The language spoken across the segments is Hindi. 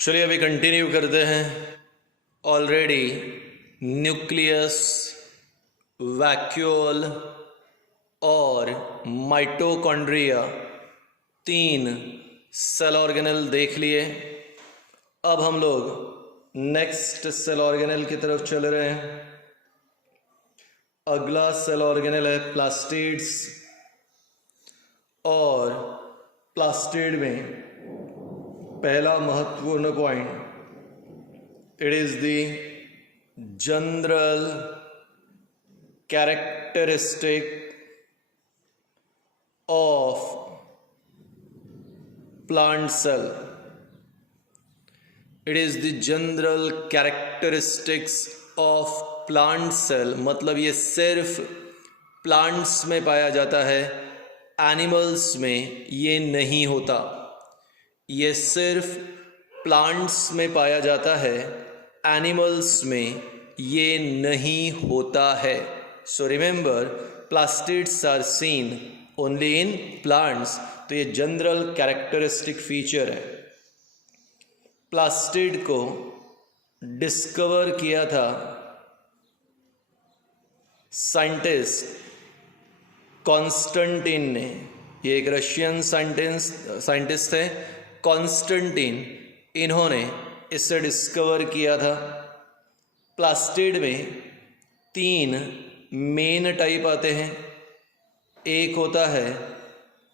चलिए अभी कंटिन्यू करते हैं। ऑलरेडी न्यूक्लियस, वैक्यूल और माइटोकॉन्ड्रिया 3 सेल ऑर्गेनल देख लिए। अब हम लोग नेक्स्ट सेल ऑर्गेनल की तरफ चल रहे हैं। अगला सेल ऑर्गेनल है प्लास्टिड्स, और प्लास्टिड में पहला महत्वपूर्ण point, it is the general characteristic of plant cell. It is the general characteristics of plant cell, मतलब ये सिर्फ प्लांट्स में पाया जाता है, एनिमल्स में ये नहीं होता। ये सिर्फ प्लांट्स में पाया जाता है, एनिमल्स में ये नहीं होता है। So remember, plastids are seen only in plants. तो ये जनरल कैरेक्टरिस्टिक फीचर है। प्लास्टिड को डिस्कवर किया था साइंटिस्ट कॉन्स्टेंटिन ने। ये एक रशियन साइंटिस्ट थे, कॉन्स्टेंटिन। इन्होंने इसे डिस्कवर किया था। प्लास्टिड में 3 मेन टाइप आते हैं। एक होता है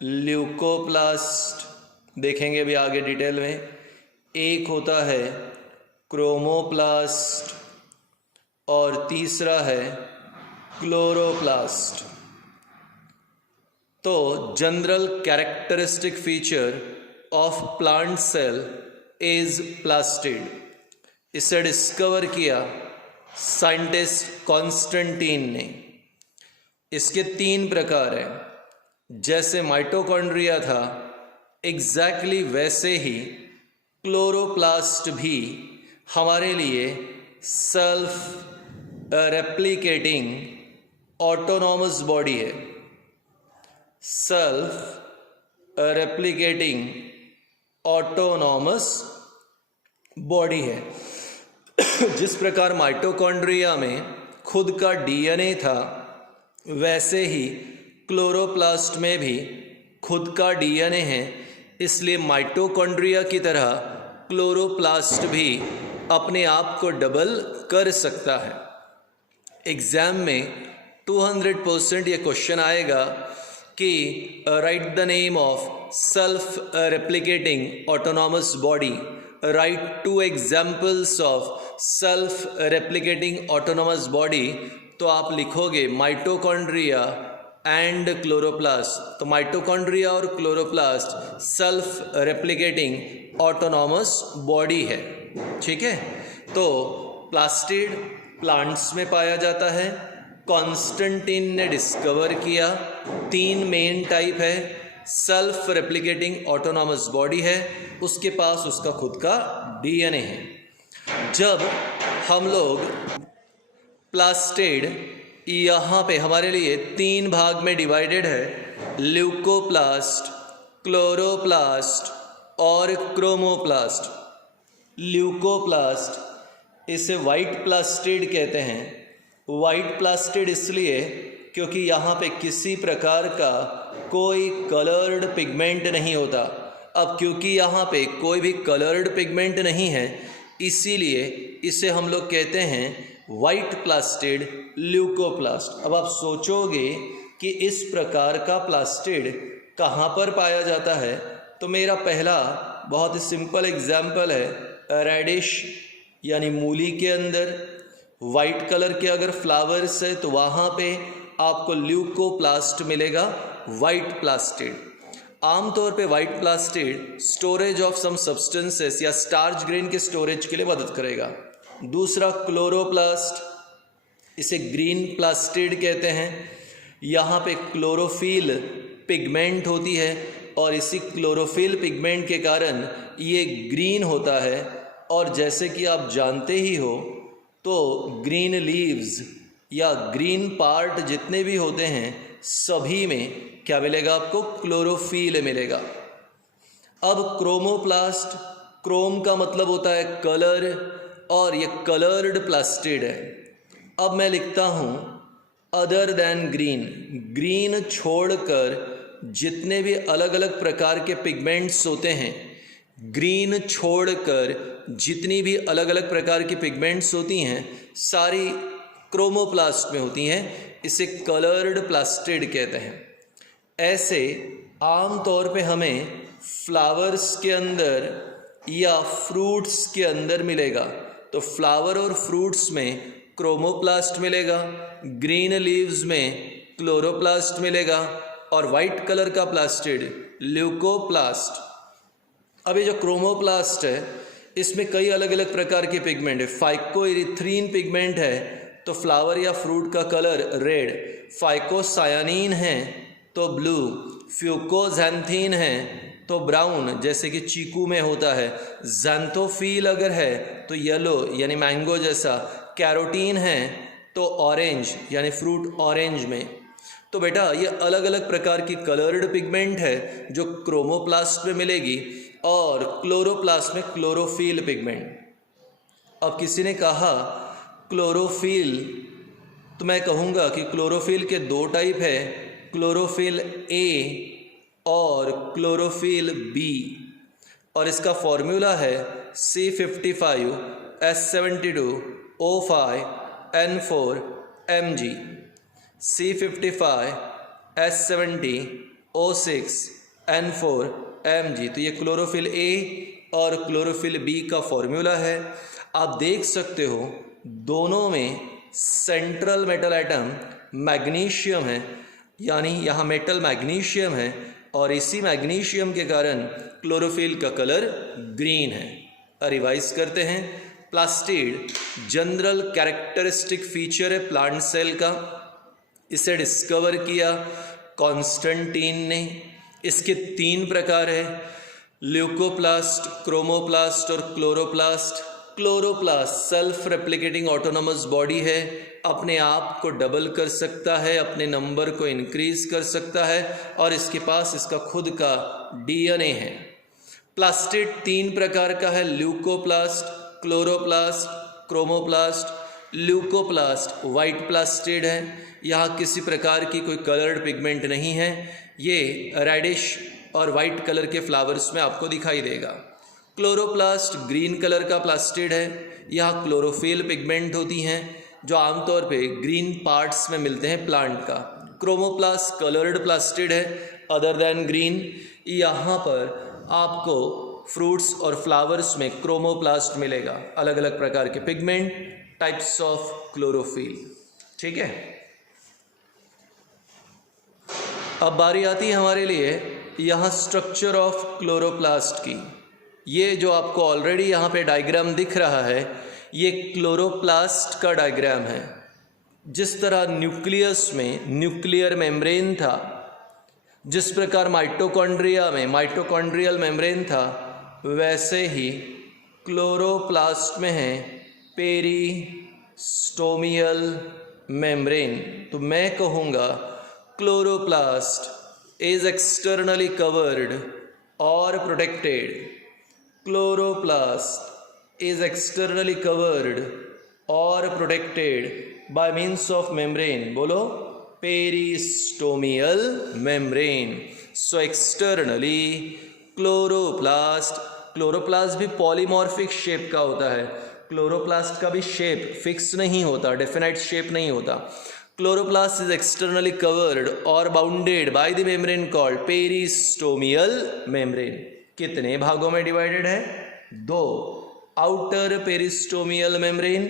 ल्यूकोप्लास्ट, देखेंगे अभी आगे डिटेल में। एक होता है क्रोमोप्लास्ट, और तीसरा है क्लोरोप्लास्ट। तो general characteristic feature of plant cell is plastid. इसे डिस्कवर किया साइंटिस्ट कॉन्स्टेंटिन ने। इसके 3 प्रकार हैं। जैसे माइटोकॉन्ड्रिया था, एग्जैक्टली वैसे ही क्लोरोप्लास्ट भी हमारे लिए सेल्फ रेप्लिकेटिंग ऑटोनॉमस बॉडी है। सेल्फ रेप्लिकेटिंग ऑटोनॉमस बॉडी है। जिस प्रकार माइटोकॉन्ड्रिया में खुद का डीएनए था, वैसे ही क्लोरोप्लास्ट में भी खुद का डीएनए है। इसलिए माइटोकॉन्ड्रिया की तरह क्लोरोप्लास्ट भी अपने आप को डबल कर सकता है। एग्जाम में 200% ये क्वेश्चन आएगा कि right the name of self replicating autonomous body, right 2 examples of self replicating autonomous body. तो आप लिखोगे माइटोकॉन्ड्रिया एंड क्लोरोप्लास्ट। तो माइटोकॉन्ड्रिया और chloroplast self replicating autonomous body है। ठीक है, तो प्लास्टिड प्लांट्स में पाया जाता है। कॉन्स्टेंटिन ने डिस्कवर किया। 3 मेन टाइप है। सेल्फ रेप्लिकेटिंग ऑटोनॉमस बॉडी है, उसके पास उसका खुद का डीएनए है। जब हम लोग प्लास्टिड यहाँ पे हमारे लिए 3 भाग में डिवाइडेड है, ल्यूकोप्लास्ट, क्लोरोप्लास्ट और क्रोमोप्लास्ट। ल्यूकोप्लास्ट, इसे वाइट प्लास्टिड कहते हैं। वाइट प्लास्टिड इसलिए क्योंकि यहाँ पे किसी प्रकार का कोई कलर्ड पिगमेंट नहीं होता। अब क्योंकि यहाँ पे कोई भी कलर्ड पिगमेंट नहीं है, इसीलिए इसे हम लोग कहते हैं वाइट प्लास्टिड ल्यूकोप्लास्ट। अब आप सोचोगे कि इस प्रकार का प्लास्टिड कहाँ पर पाया जाता है, तो मेरा पहला बहुत ही सिंपल एग्जाम्पल है रेडिश यानी मूली के अंदर। वाइट कलर के अगर फ्लावर्स है तो वहाँ पे आपको ल्यूकोप्लास्ट मिलेगा, वाइट प्लास्टिड। आमतौर पे white plastid storage of some substances या स्टार्च ग्रेन के स्टोरेज के लिए मदद करेगा। दूसरा क्लोरोप्लास्ट, इसे ग्रीन प्लास्टिड कहते हैं। यहाँ पे क्लोरोफिल पिगमेंट होती है, और इसी क्लोरोफिल पिगमेंट के कारण ये ग्रीन होता है। और जैसे कि आप जानते ही हो, तो ग्रीन लीव्स या ग्रीन पार्ट जितने भी होते हैं, सभी में क्या मिलेगा आपको? क्लोरोफिल मिलेगा। अब क्रोमोप्लास्ट, क्रोम का मतलब होता है कलर, और ये कलर्ड प्लास्टिड है। अब मैं लिखता हूँ अदर देन ग्रीन, ग्रीन छोड़कर जितने भी अलग अलग प्रकार के पिगमेंट्स होते हैं, ग्रीन छोड़कर जितनी भी अलग अलग प्रकार की पिगमेंट्स होती हैं सारी क्रोमोप्लास्ट में होती हैं, इसे कलर्ड प्लास्टिड कहते हैं। ऐसे आम तौर पे हमें फ्लावर्स के अंदर या फ्रूट्स के अंदर मिलेगा, तो फ्लावर और फ्रूट्स में क्रोमोप्लास्ट मिलेगा, ग्रीन लीव्स में क्लोरोप्लास्ट मिलेगा, और वाइट कलर का प्लास्टिड ल्यूकोप्लास्ट। अब ये जो क्रोमोप्लास्ट है इसमें कई अलग अलग प्रकार के पिगमेंट है। फाइकोइरिथ्रीन पिगमेंट है तो फ्लावर या फ्रूट का कलर रेड, फाइकोसायानीन है तो ब्लू, फ्यूकोजैंथीन है तो ब्राउन जैसे कि चीकू में होता है, ज़ैंथोफिल अगर है तो येलो यानी मैंगो जैसा, कैरोटीन है तो ऑरेंज यानी फ्रूट ऑरेंज में। तो बेटा ये अलग अलग प्रकार की कलर्ड पिगमेंट है जो क्रोमोप्लास्ट में मिलेगी, और क्लोरोप्लास्ट में क्लोरोफिल पिगमेंट। अब किसी ने कहा क्लोरोफिल, तो मैं कहूँगा कि क्लोरोफिल के दो टाइप है, क्लोरोफिल ए और क्लोरोफिल बी, और इसका फॉर्मूला है C55H72O5N4Mg, C55H70O6N4Mg। तो ये क्लोरोफिल ए और क्लोरोफिल बी का फॉर्मूला है। आप देख सकते हो दोनों में सेंट्रल मेटल एटम मैग्नीशियम है, यानी यहाँ मेटल मैग्नीशियम है, और इसी मैग्नीशियम के कारण क्लोरोफिल का कलर ग्रीन है। रिवाइज करते हैं, प्लास्टिड जनरल कैरेक्टरिस्टिक फीचर है प्लांट सेल का, इसे डिस्कवर किया कॉन्स्टेंटीन ने। इसके 3 प्रकार है, ल्यूकोप्लास्ट, क्रोमोप्लास्ट और chloroplast. Chloroplast self replicating autonomous body है, अपने आप को डबल कर सकता है, अपने नंबर को इंक्रीज कर सकता है, और इसके पास इसका खुद का डीएनए है। प्लास्टिड 3 प्रकार का है, leucoplast, chloroplast, chromoplast. Leucoplast white plastid है, यहाँ किसी प्रकार की कोई कलर्ड पिगमेंट नहीं है, ये रेडिश और वाइट कलर के फ्लावर्स में आपको दिखाई देगा। क्लोरोप्लास्ट ग्रीन कलर का प्लास्टिड है, यहाँ क्लोरोफिल पिगमेंट होती हैं जो आमतौर पे ग्रीन पार्ट्स में मिलते हैं प्लांट का। क्रोमोप्लास्ट कलर्ड प्लास्टिड है अदर देन ग्रीन, यहाँ पर आपको फ्रूट्स और फ्लावर्स में क्रोमोप्लास्ट मिलेगा, अलग अलग प्रकार के पिगमेंट, टाइप्स ऑफ क्लोरोफिल। ठीक है, अब बारी आती है हमारे लिए यहाँ स्ट्रक्चर ऑफ क्लोरोप्लास्ट की। ये जो आपको ऑलरेडी यहाँ पे डायग्राम दिख रहा है, ये क्लोरोप्लास्ट का डायग्राम है। जिस तरह न्यूक्लियस में न्यूक्लियर मेम्ब्रेन था, जिस प्रकार माइटोकॉन्ड्रिया में माइटोकॉन्ड्रियल मेम्ब्रेन था, वैसे ही क्लोरोप्लास्ट में है पेरिस्टोमियल मेम्ब्रेन। तो मैं कहूँगा क्लोरोप्लास्ट इज एक्सटर्नली कवर्ड और protected. Chloroplast is externally covered or protected by means of membrane. बोलो, peristomial membrane. So externally chloroplast भी पॉलीमॉर्फिक शेप का होता है। क्लोरोप्लास्ट का भी शेप फिक्स नहीं होता, डेफिनेट शेप नहीं होता। क्लोरोप्लास्ट इज एक्सटर्नली कवर्ड और bounded by the membrane called peristomial membrane. कितने भागों में डिवाइडेड है? 2, outer peristomial membrane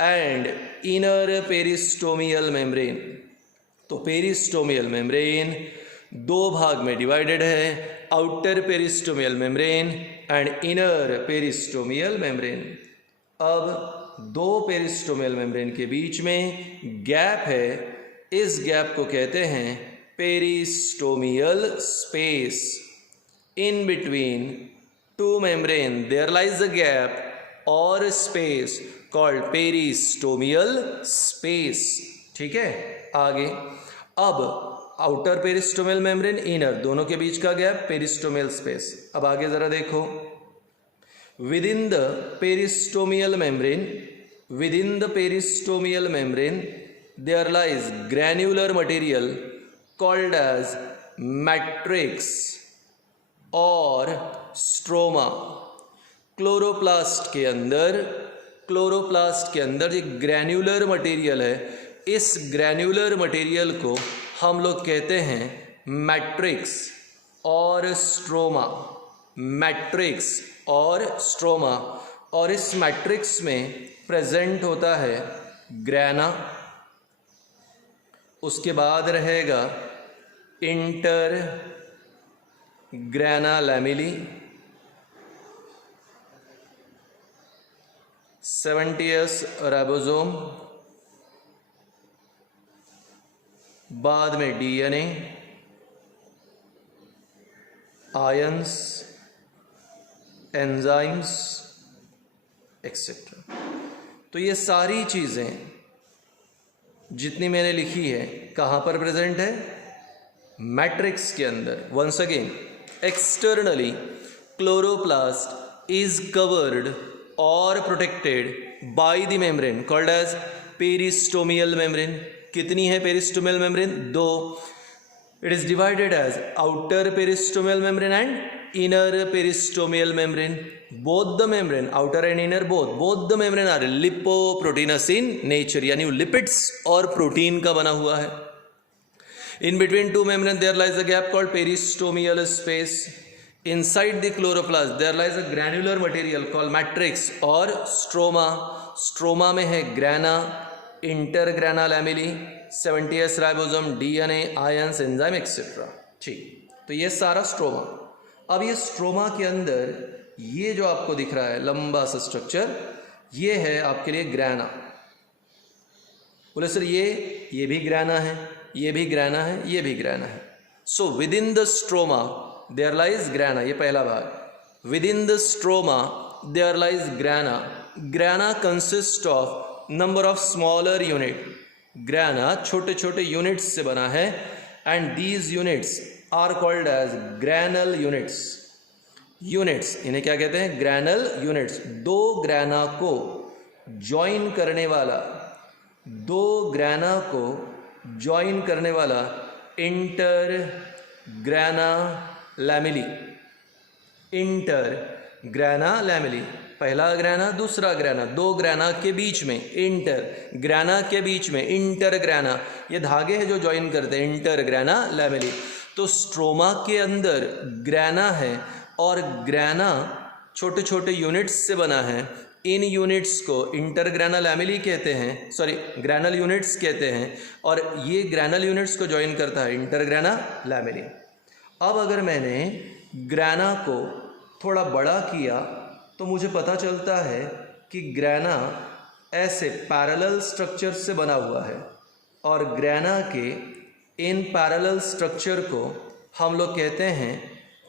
and inner peristomial membrane. तो पेरिस्टोमियल मेम्ब्रेन 2 भाग में डिवाइडेड है, outer peristomial membrane and inner peristomial membrane. अब 2 पेरिस्टोमियल मेम्ब्रेन के बीच में गैप है, इस गैप को कहते हैं पेरिस्टोमियल space. In between 2 membrane there lies a gap or space called peristomial space। ठीक है, आगे अब आउटर पेरिस्टोमियल मेम्ब्रेन, इनर, दोनों के बीच का गैप पेरिस्टोमियल स्पेस। अब आगे जरा देखो, Within the peristomial membrane, there lies granular material called as matrix और स्ट्रोमा. क्लोरोप्लास्ट के अंदर एक ग्रैन्युलर मटेरियल है. इस ग्रैन्युलर मटेरियल को हम लोग कहते हैं मैट्रिक्स और स्ट्रोमा. मैट्रिक्स और स्ट्रोमा. और इस मैट्रिक्स में प्रेजेंट होता है ग्रैना. उसके बाद रहेगा inter grana lamellae, 70s ribosome, बाद में डीएनए, आयंस, एंजाइम्स एक्सेट्रा. तो ये सारी चीज़ें जितनी मैंने लिखी है कहाँ पर प्रेजेंट है? मैट्रिक्स के अंदर. Once again, externally chloroplast is covered और protected by the membrane called as peristomial membrane. कितनी है peristomial membrane? 2. It is divided as outer peristomial membrane and inner peristomial membrane. Both the membrane, outer and inner, both the membrane are lipoproteinous in nature, यानी लिपिड्स और प्रोटीन का बना हुआ है. In between two membranes there lies a gap called peristomial space. Inside the chloroplast there lies a granular material called matrix और stroma. Stroma में है grana, intergrana lamella, 70s ribosome, DNA, ions, enzyme etc. ठीक, तो ये सारा स्ट्रोमा. अब ये स्ट्रोमा के अंदर ये जो आपको दिख रहा है लंबा सा स्ट्रक्चर, ये है आपके लिए ग्राना. बोले सर ये भी ग्राना है, ये भी ग्राना है, ये भी ग्राना है. So within the stroma there lies grana. ये पहला भाग. Within the stroma there lies grana. Grana consist of number of smaller unit. Grana छोटे छोटे यूनिट्स से बना है and these units are called as granal units. Units इन्हें क्या कहते हैं? Granal units. दो ग्राना को ज्वाइन करने वाला, दो ग्राना को ज्वाइन करने वाला इंटर ग्राना लैमिली. इंटर ग्राना लैमिली, पहला ग्राना दूसरा ग्राना, दो ग्राना के बीच में इंटर, ग्राना के बीच में इंटर ग्राना, ये धागे हैं जो ज्वाइन करते हैं, इंटर ग्राना लैमिली. तो स्ट्रोमा के अंदर ग्राना है और ग्राना छोटे छोटे यूनिट्स से बना है. इन यूनिट्स को इंटरग्रैना लैमिली कहते हैं, सॉरी ग्रैनल यूनिट्स कहते हैं, और ये ग्रैनल यूनिट्स को ज्वाइन करता है इंटरग्रैना लैमिली. अब अगर मैंने ग्रैना को थोड़ा बड़ा किया तो मुझे पता चलता है कि ग्रैना ऐसे पैरेलल स्ट्रक्चर से बना हुआ है और ग्रैना के इन पैरेलल स्ट्रक्चर को हम लोग कहते हैं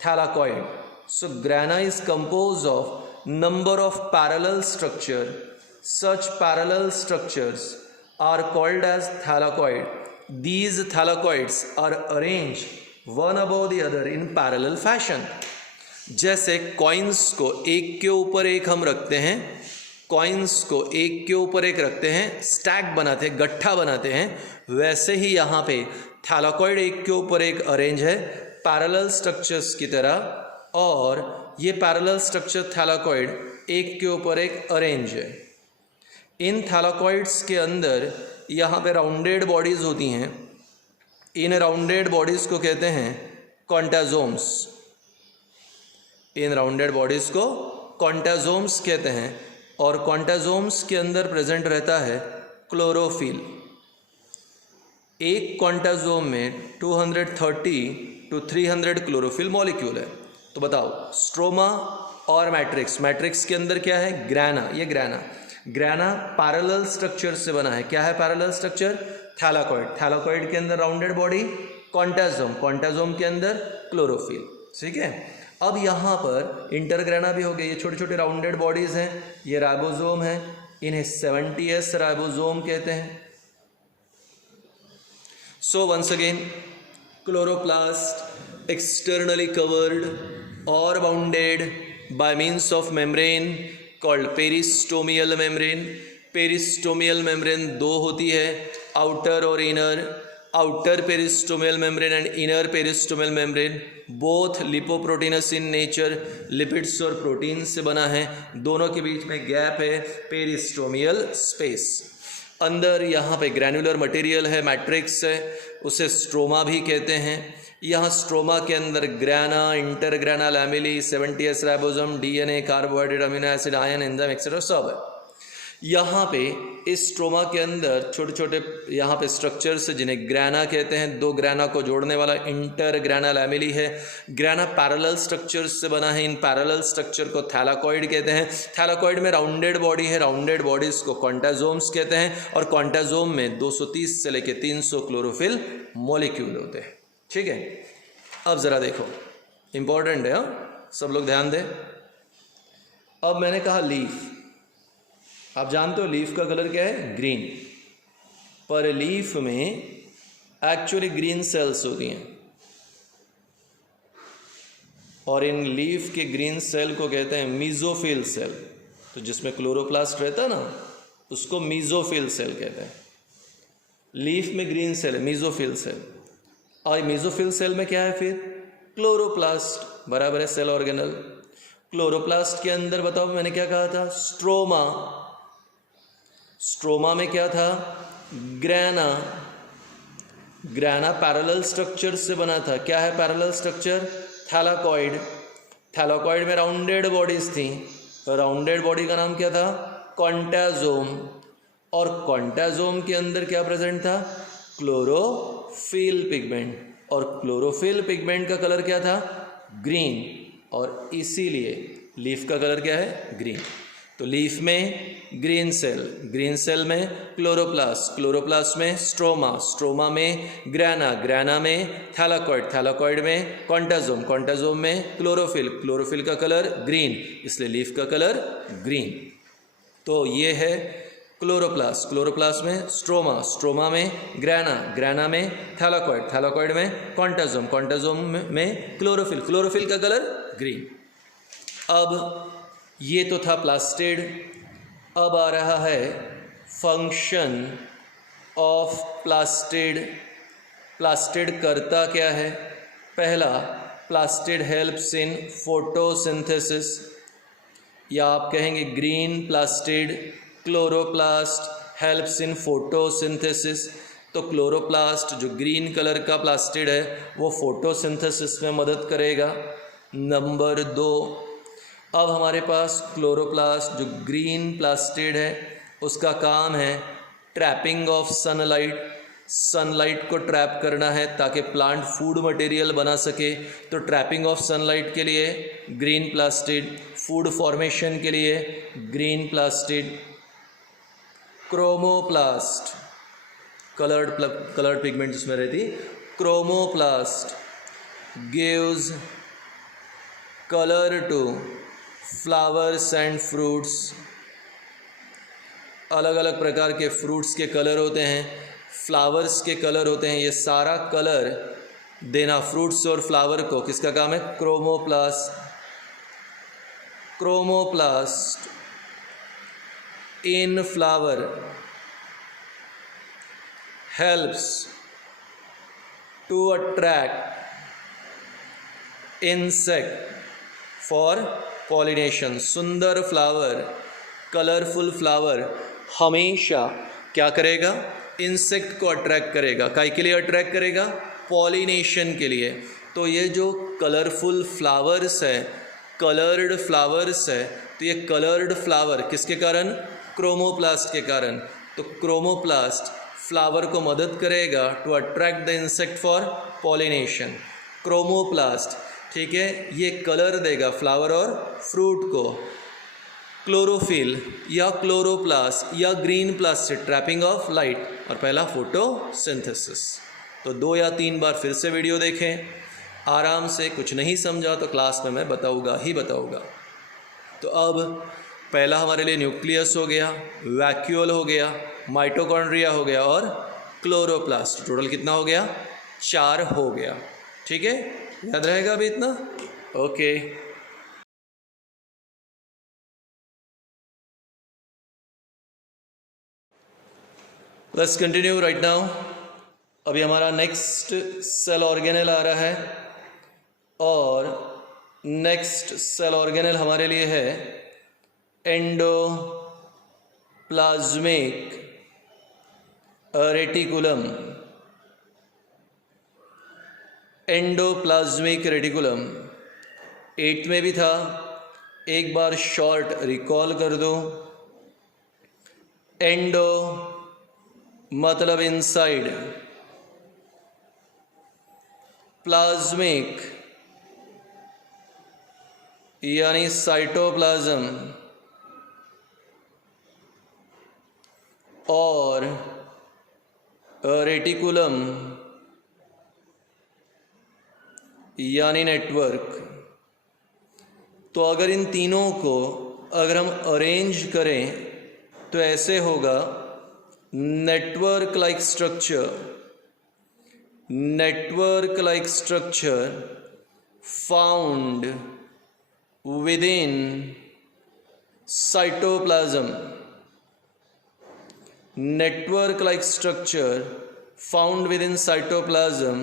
thylakoid. So grana is compose of number of parallel structure. Such parallel structures are called as thylakoid. These thylakoids are arranged one above the other in parallel fashion. जैसे कॉइन्स को एक के ऊपर एक हम रखते हैं, कॉइन्स को एक के ऊपर एक रखते हैं, स्टैक बनाते हैं, गट्ठा बनाते हैं, वैसे ही यहाँ पे थैलाकॉइड एक के ऊपर एक अरेंज है पैरेलल स्ट्रक्चर्स की तरह. और ये पैरेलल स्ट्रक्चर थैलाकॉइड एक के ऊपर एक अरेंज है. इन थैलाकॉइड्स के अंदर यहाँ पे राउंडेड बॉडीज़ होती हैं. इन राउंडेड बॉडीज़ को कहते हैं कॉन्टाजोम्स. इन राउंडेड बॉडीज़ को कॉन्टाजोम्स कहते हैं. और कॉन्टाजोम्स के अंदर प्रेजेंट रहता है क्लोरोफिल. एक कॉन्टाजोम में 230 to 300 क्लोरोफिल मॉलिक्यूल है. तो बताओ, स्ट्रोमा और मैट्रिक्स, मैट्रिक्स के अंदर क्या है? ग्राना. ये ग्राना, ग्राना पैरेलल स्ट्रक्चर से बना है. क्या है पैरेलल स्ट्रक्चर? थैलाकॉइड. थैलाकॉइड के अंदर राउंडेड बॉडी कॉन्टाजोम, कॉन्टाजोम के अंदर क्लोरोफिल. ठीक है. अब यहाँ पर इंटरग्राना भी हो गया. ये छोटे छोटे राउंडेड बॉडीज़ हैं, ये राइबोसोम है, इन्हें 70s राइबोसोम कहते हैं. So once again, chloroplast externally covered or bounded by means of membrane called peristomial membrane. Peristomial membrane दो होती है, आउटर और inner. Outer peristomial membrane and inner peristomial membrane both lipoproteinous in nature, lipids और प्रोटीन से बना है। दोनों के बीच में गैप है, पेरिस्टोमियल स्पेस। अंदर यहाँ पे ग्रैनुलर मटेरियल है, मैट्रिक्स है, उसे स्ट्रोमा भी कहते हैं। यहाँ स्ट्रोमा के अंदर grana, intergrana lamellae, 70S ribosome, DNA, carbohydrate, amino acid, ion, enzyme et cetera सब है। यहाँ पे इस स्ट्रोमा के अंदर छोटे छोटे यहाँ पे स्ट्रक्चर्स जिन्हें ग्राना कहते हैं। दो ग्राना को जोड़ने वाला इंटरग्राना लैमेली है। ग्राना पैरेलल स्ट्रक्चर्स से बना है। इन पैरेलल स्ट्रक्चर को थैलाकॉइड कहते हैं। थैलाकॉइड में राउंडेड बॉडी है, राउंडेड बॉडीज को कॉन्टाजोम्स कहते हैं। और कॉन्टाजोम में 230 से लेकर 300 क्लोरोफिल मॉलिक्यूल होते हैं। ठीक है, अब ज़रा देखो, इंपॉर्टेंट है, हाँ, सब लोग ध्यान दें। अब मैंने कहा लीफ, आप जानते हो लीफ का कलर क्या है? ग्रीन। पर लीफ में एक्चुअली ग्रीन सेल्स होती हैं, और इन लीफ के ग्रीन सेल को कहते हैं मीजोफिल सेल। तो जिसमें क्लोरोप्लास्ट रहता है ना, उसको मीजोफिल सेल कहते हैं। लीफ में ग्रीन सेल है, मीजोफिल सेल। और मीजोफिल सेल में क्या है फिर? क्लोरोप्लास्ट, बराबर है सेल ऑर्गेनल। क्लोरोप्लास्ट के अंदर बताओ मैंने क्या कहा था? स्ट्रोमा। स्ट्रोमा में क्या था? ग्राना। ग्राना पैरेलल स्ट्रक्चर से बना था। क्या है पैरेलल स्ट्रक्चर? थैलाकॉइड। थैलाकॉइड में राउंडेड बॉडीज थी। राउंडेड बॉडी का नाम क्या था? कॉन्टाजोम। और कॉन्टाजोम के अंदर क्या प्रेजेंट था? Chlorophyll pigment. और क्लोरोफिल पिगमेंट का कलर क्या था? ग्रीन। और इसीलिए लीफ का कलर क्या है? ग्रीन। तो लीफ में ग्रीन सेल, ग्रीन सेल में क्लोरोप्लास्ट, क्लोरोप्लास्ट में स्ट्रोमा, स्ट्रोमा में ग्राना, ग्राना में थैलाकॉइड, थैलाकॉइड में कॉन्टाजोम, कॉन्टाजोम में क्लोरोफिल, क्लोरोफिल का कलर ग्रीन, इसलिए लीफ का कलर ग्रीन। तो ये है क्लोरोप्लास्ट, क्लोरोप्लास्ट में स्ट्रोमा, स्ट्रोमा में ग्राना, ग्राना में थैलाकॉइड, थैलाकॉइड में कॉन्टाजोम, कॉन्टाजोम में क्लोरोफिल, क्लोरोफिल का कलर ग्रीन। अब ये तो था प्लास्टिड। अब आ रहा है फंक्शन ऑफ प्लास्टिड। प्लास्टिड करता क्या है? पहला, प्लास्टिड हेल्प्स इन फोटोसिंथेसिस, या आप कहेंगे green plastid chloroplast helps in photosynthesis. तो क्लोरोप्लास्ट जो ग्रीन कलर का प्लास्टिड है वो फोटोसिंथेसिस में मदद करेगा। नंबर 2, अब हमारे पास क्लोरोप्लास्ट जो ग्रीन प्लास्टिड है उसका काम है ट्रैपिंग ऑफ सनलाइट। सनलाइट को ट्रैप करना है ताकि प्लांट फूड मटेरियल बना सके। तो ट्रैपिंग ऑफ सनलाइट के लिए ग्रीन प्लास्टिड, फूड फॉर्मेशन के लिए green plastid. Chromoplast, coloured pigment जिसमें रहती, chromoplast gives colour to flowers and fruits. अलग अलग प्रकार के फ्रूट्स के कलर होते हैं, फ्लावर्स के कलर होते हैं। ये सारा कलर देना फ्रूट्स और फ्लावर को किसका काम है? Chromoplast. Chromoplast in flower helps to attract insect for pollination. सुंदर फ्लावर, कलरफुल फ्लावर हमेशा क्या करेगा? इंसेक्ट को अट्रैक्ट करेगा। काय के लिए अट्रैक्ट करेगा? पॉलिनेशन के लिए। तो ये जो कलरफुल फ्लावर्स है, कलर्ड फ्लावर्स है, तो ये कलर्ड फ्लावर किसके कारण? क्रोमोप्लास्ट के कारण। तो क्रोमोप्लास्ट फ्लावर को मदद करेगा to attract the insect for pollination. Chromoplast, ठीक है, ये कलर देगा फ्लावर और फ्रूट को। क्लोरोफिल या क्लोरोप्लास्ट या green plastid trapping of light, और पहला फोटोसिंथेसिस। तो 2 या 3 बार फिर से वीडियो देखें आराम से। कुछ नहीं समझा तो क्लास में मैं बताऊंगा ही बताऊंगा। तो अब पहला हमारे लिए न्यूक्लियस हो गया, वैक्यूल हो गया, माइटोकॉन्ड्रिया हो गया और क्लोरोप्लास्ट। टोटल कितना हो गया? 4 हो गया। ठीक है, याद रहेगा अभी इतना? Okay. Let's continue right now. अभी हमारा नेक्स्ट सेल ऑर्गेनेल आ रहा है और नेक्स्ट सेल ऑर्गेनेल हमारे लिए है endoplasmic reticulum. Endoplasmic reticulum 8th में भी था, एक बार शॉर्ट रिकॉल कर दो। एंडो मतलब इनसाइड, प्लाज्मिक यानी साइटोप्लाज्म, और रेटिकुलम यानी नेटवर्क। तो अगर इन तीनों को अगर हम अरेंज करें तो ऐसे होगा network like structure. Network like structure found within cytoplasm. Network like structure found within cytoplasm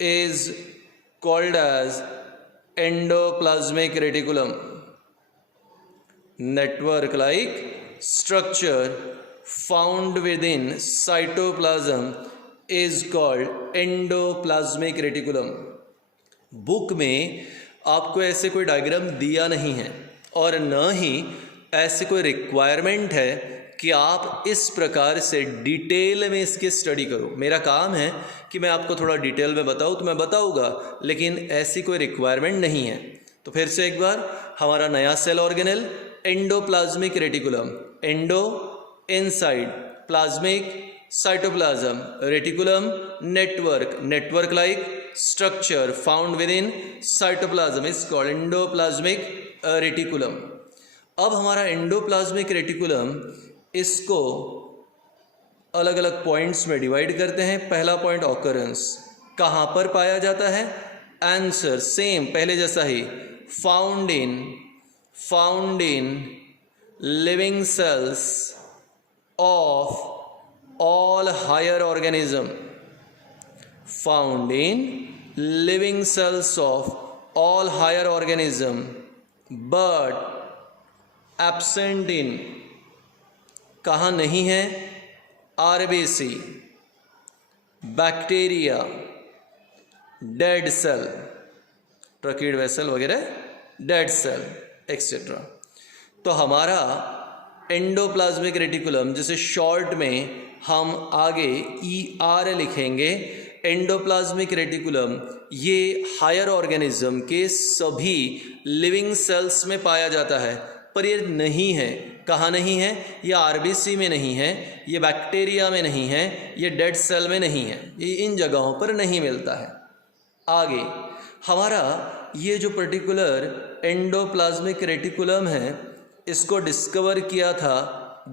is called as endoplasmic reticulum. Network like structure found within cytoplasm is called endoplasmic reticulum. Book में आपको ऐसे कोई डायग्राम दिया नहीं है और न ही ऐसे कोई रिक्वायरमेंट है कि आप इस प्रकार से डिटेल में इसकी स्टडी करो। मेरा काम है कि मैं आपको थोड़ा डिटेल में बताऊँ तो मैं बताऊँगा, लेकिन ऐसी कोई रिक्वायरमेंट नहीं है। तो फिर से एक बार हमारा नया cell organelle endoplasmic reticulum. Endo inside, plasmic cytoplasm, reticulum network, network like structure found within cytoplasm is called endoplasmic reticulum. अब हमारा एंडोप्लाज्मिक रेटिकुलम, इसको अलग अलग पॉइंट्स में डिवाइड करते हैं। पहला पॉइंट ऑकरेंस, कहाँ पर पाया जाता है? आंसर सेम पहले जैसा ही, found in living cells of all higher organism. Found in living cells of all higher organism but absent in, कहाँ नहीं है? RBC, bacteria, dead cell, tracheid vessel वगैरह, डेड सेल एक्सेट्रा। तो हमारा एंडोप्लाज्मिक रेटिकुलम, जिसे शॉर्ट में हम आगे ER लिखेंगे, एंडोप्लाज्मिक रेटिकुलम, ये हायर ऑर्गेनिज्म के सभी लिविंग सेल्स में पाया जाता है। पर ये नहीं है, कहाँ नहीं है? ये आरबीसी में नहीं है, ये बैक्टीरिया में नहीं है, ये डेड सेल में नहीं है, ये इन जगहों पर नहीं मिलता है। आगे हमारा ये जो पर्टिकुलर एंडोप्लाज्मिक रेटिकुलम है, इसको डिस्कवर किया था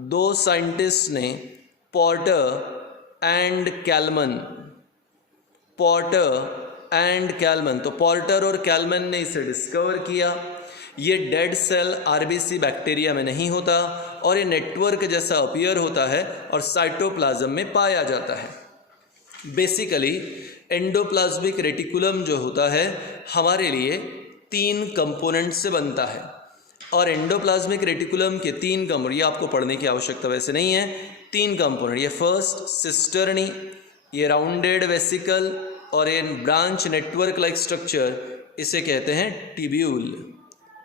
2 साइंटिस्ट ने, पॉर्टर एंड कैलमन। पॉर्टर एंड कैलमन, तो पॉर्टर और कैलमन ने इसे डिस्कवर किया। ये डेड सेल आरबीसी बैक्टीरिया में नहीं होता और ये नेटवर्क जैसा अपीयर होता है और साइटोप्लाज्म में पाया जाता है। बेसिकली एंडोप्लाज्मिक रेटिकुलम जो होता है हमारे लिए 3 कंपोनेंट से बनता है और एंडोप्लाज्मिक रेटिकुलम के 3 कंपोनेंट, ये आपको पढ़ने की आवश्यकता वैसे नहीं है। 3 कंपोनेंट, ये फर्स्ट सिस्टर्नी, ये राउंडेड वेसिकल और ये ब्रांच नेटवर्क लाइक स्ट्रक्चर, इसे कहते हैं टिब्यूल।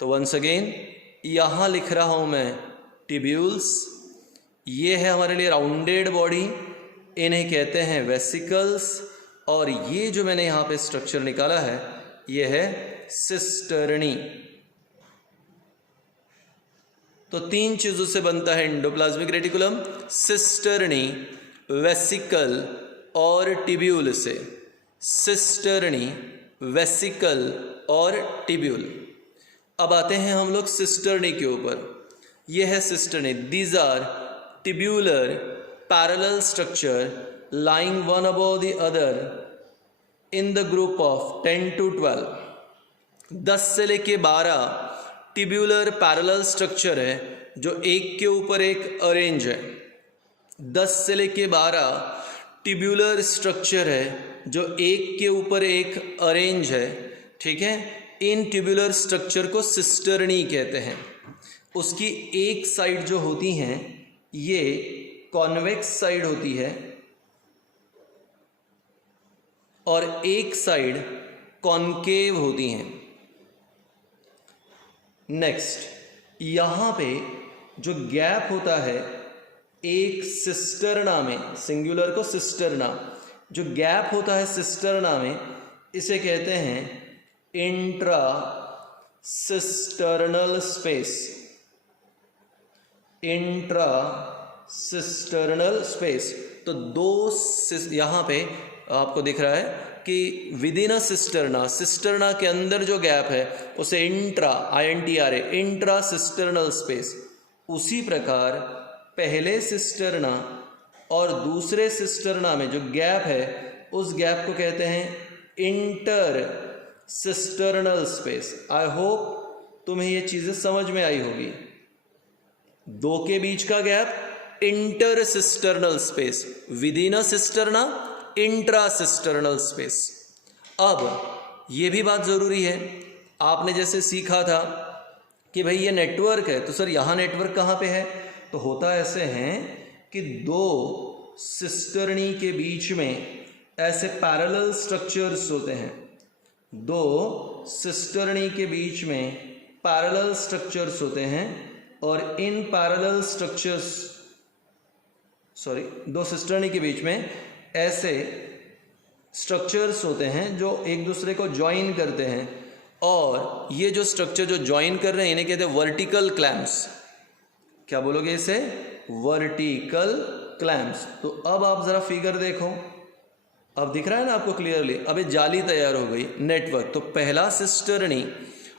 तो वंस अगेन यहाँ लिख रहा हूँ मैं टिब्यूल्स। ये है हमारे लिए राउंडेड बॉडी, इन्हें कहते हैं वेसिकल्स, और ये जो मैंने यहाँ पे स्ट्रक्चर निकाला है ये है सिस्टर्नी। तो 3 चीज़ों से बनता है एंडोप्लाज्मिक रेटिकुलम, सिस्टर्नी, वेसिकल और टिब्यूल से। सिस्टर्नी, वेसिकल और टिब्यूल। अब आते हैं हम लोग सिस्टर्नी के ऊपर। ये है cisternae, these are tubular parallel structure lying one above the other in the group of 10 to 12। 10 से लेके 12 टिब्यूलर पैरेलल स्ट्रक्चर है जो एक के ऊपर एक अरेंज है। 10 से लेके 12 ट्यूब्यूलर स्ट्रक्चर है जो एक के ऊपर एक अरेंज है, ठीक है। इन ट्यूब्यूलर स्ट्रक्चर को सिस्टर्नी कहते हैं। उसकी एक साइड जो होती हैं ये कॉन्वेक्स साइड होती है और एक साइड कॉन्केव होती हैं। नेक्स्ट, यहाँ पे जो गैप होता है एक सिस्टर्ना में, सिंगुलर को सिस्टर्ना, जो गैप होता है सिस्टर्ना में इसे कहते हैं intra cisternal space. Intra cisternal space. तो दो यहाँ पे आपको दिख रहा है कि with in a cisterna, cisterna के अंदर जो गैप है उसे intra, INTRA, intra cisternal space. उसी प्रकार पहले सिस्टर्ना और दूसरे सिस्टर्ना में जो गैप है उस गैप को कहते हैं inter cisternal space. I hope तुम्हें ये चीज़ें समझ में आई होगी। दो के बीच का gap inter cisternal space, with in a cisterna intra cisternal space. अब ये भी बात ज़रूरी है, आपने जैसे सीखा था कि भाई ये नेटवर्क है, तो सर यहाँ नेटवर्क कहाँ पे है? तो होता ऐसे हैं कि दो सिस्टर्नी के बीच में ऐसे पैरेलल स्ट्रक्चर्स होते हैं। दो सिस्टर्नी के बीच में पैरेलल स्ट्रक्चर्स होते हैं और इन पैरेलल स्ट्रक्चर्स, दो सिस्टर्नी के बीच में ऐसे स्ट्रक्चर्स होते हैं जो एक दूसरे को ज्वाइन करते हैं। और ये जो स्ट्रक्चर जो ज्वाइन कर रहे हैं इन्हें कहते हैं वर्टिकल क्लैम्प्स। क्या बोलोगे इसे? Vertical clamps. तो अब आप ज़रा फिगर देखो, अब दिख रहा है ना आपको क्लियरली। अब ये जाली तैयार हो गई, नेटवर्क। तो पहला सिस्टर्नी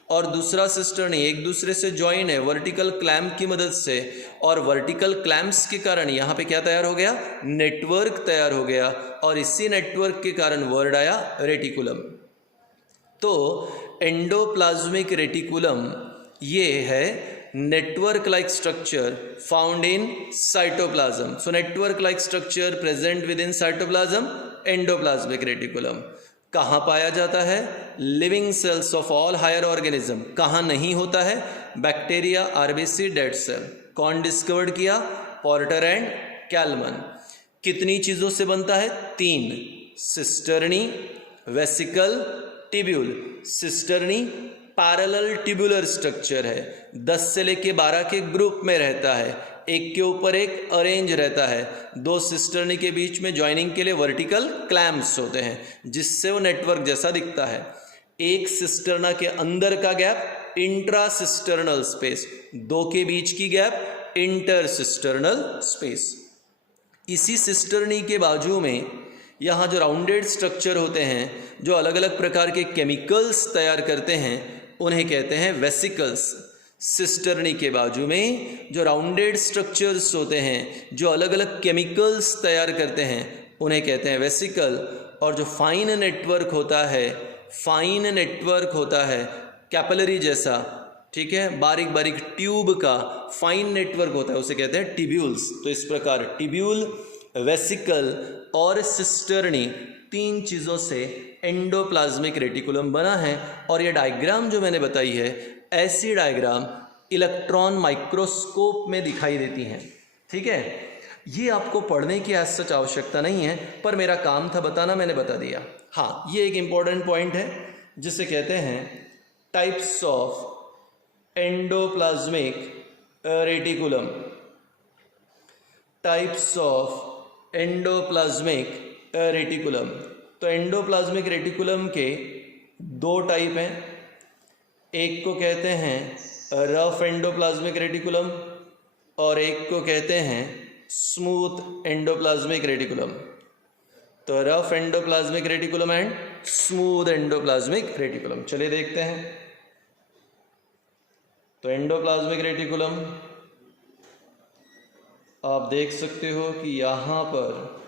और दूसरा सिस्टर्नी एक दूसरे से ज्वाइन है वर्टिकल क्लैम्प की मदद से, और वर्टिकल क्लैम्प्स के कारण यहाँ पे क्या तैयार हो गया? नेटवर्क तैयार हो गया। और इसी नेटवर्क के कारण वर्ड आया रेटिकुलम। तो एंडोप्लाज्मिक रेटिकुलम ये है network like structure found in cytoplasm. So network like structure present within cytoplasm, endoplasmic reticulum. कहाँ पाया जाता है? Living cells of all higher organism. कहाँ नहीं होता है? Bacteria, RBC, dead cell. कौन डिस्कवर्ड किया? Porter and Kallman. कितनी चीज़ों से बनता है? 3, cisternae, vesicle, tubule. Cisternae parallel tubular structure है, 10 से लेके 12 के ग्रुप में रहता है, एक के ऊपर एक अरेंज रहता है। दो सिस्टर्नी के बीच में ज्वाइनिंग के लिए वर्टिकल क्लैम्प्स होते हैं जिससे वो नेटवर्क जैसा दिखता है। एक सिस्टर्ना के अंदर का गैप इंट्रा सिस्टर्नल स्पेस, दो के बीच की गैप इंटर सिस्टर्नल स्पेस। इसी सिस्टर्नी के बाजू में यहाँ जो राउंडेड स्ट्रक्चर होते हैं जो अलग अलग प्रकार के केमिकल्स तैयार करते हैं उन्हें कहते हैं वेसिकल्स। सिस्टर्नी के बाजू में जो राउंडेड स्ट्रक्चर्स होते हैं जो अलग अलग केमिकल्स तैयार करते हैं उन्हें कहते हैं वेसिकल। और जो फाइन नेटवर्क होता है कैपिलरी जैसा, ठीक है, बारीक बारीक ट्यूब का फाइन नेटवर्क होता है, उसे कहते हैं टिब्यूल्स। तो इस प्रकार टिब्यूल, वेसिकल और सिस्टर्नी 3 चीज़ों से एंडोप्लाज्मिक रेटिकुलम बना है। और ये डायग्राम जो मैंने बताई है, ऐसी डायग्राम इलेक्ट्रॉन माइक्रोस्कोप में दिखाई देती हैं, ठीक है। ये आपको पढ़ने की एज सच आवश्यकता नहीं है, पर मेरा काम था बताना, मैंने बता दिया। हाँ, ये एक इम्पॉर्टेंट पॉइंट है जिसे कहते हैं types of endoplasmic reticulum. Types of endoplasmic reticulum. तो एंडोप्लाज्मिक रेटिकुलम के 2 टाइप हैं। एक को कहते हैं रफ एंडोप्लाज्मिक रेटिकुलम और एक को कहते हैं स्मूथ एंडोप्लाज्मिक रेटिकुलम। तो rough endoplasmic reticulum and smooth endoplasmic reticulum, चलिए देखते हैं। तो एंडोप्लाज्मिक रेटिकुलम आप देख सकते हो कि यहाँ पर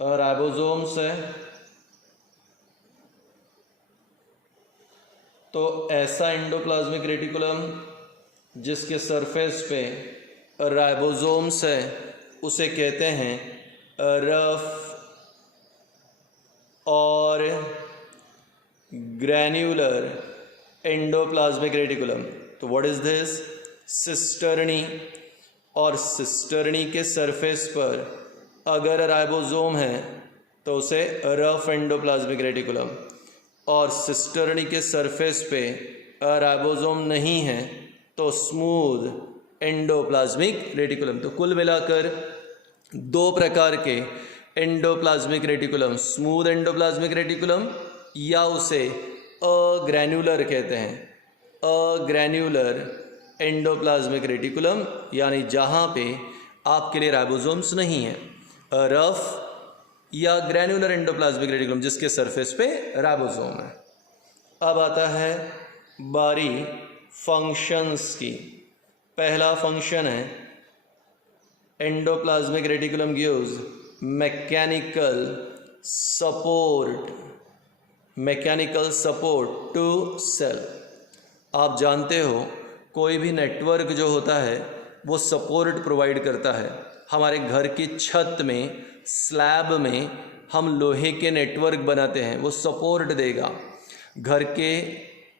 राइबोसोम्स है। तो ऐसा एंडोप्लाज्मिक रेटिकुलम जिसके सरफेस पे राइबोसोम्स है उसे कहते हैं रफ और ग्रैन्युलर एंडोप्लाज्मिक रेटिकुलम। तो व्हाट इज दिस? सिस्टर्नी। और सिस्टर्नी के सरफेस पर अगर राइबोसोम है तो उसे रफ एंडोप्लाज्मिक रेटिकुलम, और सिस्टर्नी के सरफेस पे राइबोसोम नहीं है तो स्मूथ एंडोप्लाज्मिक रेटिकुलम। तो कुल मिलाकर दो प्रकार के endoplasmic reticulum, smooth endoplasmic reticulum या उसे अग्रैन्युलर कहते हैं, अग्रैन्युलर एंडोप्लाज्मिक रेटिकुलम, यानी जहाँ पे आपके लिए राइबोसोम्स नहीं है, रफ या ग्रैन्युलर एंडोप्लाज्मिक रेटिकुलम जिसके सरफेस पे राइबोसोम है। अब आता है बारी फंक्शंस की। पहला फंक्शन है endoplasmic reticulum gives mechanical support to cell. आप जानते हो कोई भी नेटवर्क जो होता है वो सपोर्ट प्रोवाइड करता है। हमारे घर की छत में, स्लैब में हम लोहे के नेटवर्क बनाते हैं, वो सपोर्ट देगा। घर के